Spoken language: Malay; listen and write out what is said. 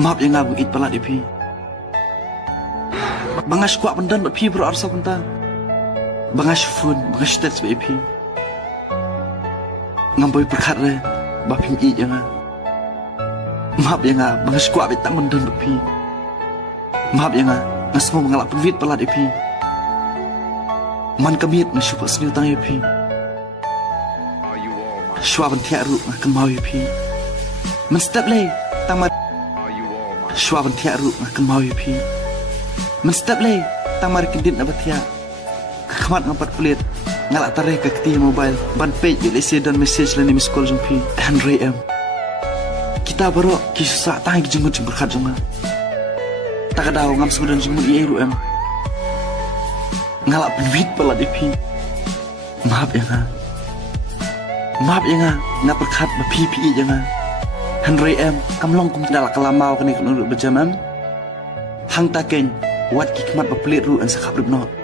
Maaf yang ngabung it palat ipi. Bangas kuat pendan ipi berarsa penta. Bangas phone, bangas teks ipi. Ngamboy perkat re, bapim i yang. Maaf yang bangas kuat betang pendan ipi. Maaf yang ngas mau mengalap penvit palat ipi. Man kamit nasupa seniu tang ipi. Shua bantiak ru akan mau ipi. Man step lay tamar. Shua bantiak ru akan mau ipi. Man step lay tamar kendit na batiak. Kamat ngapat kulit ngalak tarik ke keti mobile ban page ilisi dan message lani miss call jumpi Henry M. Kita baru kisah tangi jenggut berkat jonga. Tak ada ngam sebudan jenggut iya ru em. Ngalak penwit pala ipi. Maaf ya nga. Maaf ya nga, nga perkat bapipi ya nga. Henry M, kamlong kum tidak kalamau kini kunurut berjamam. Hang taken, wat kikmat bapelit ru an sakap ribnot.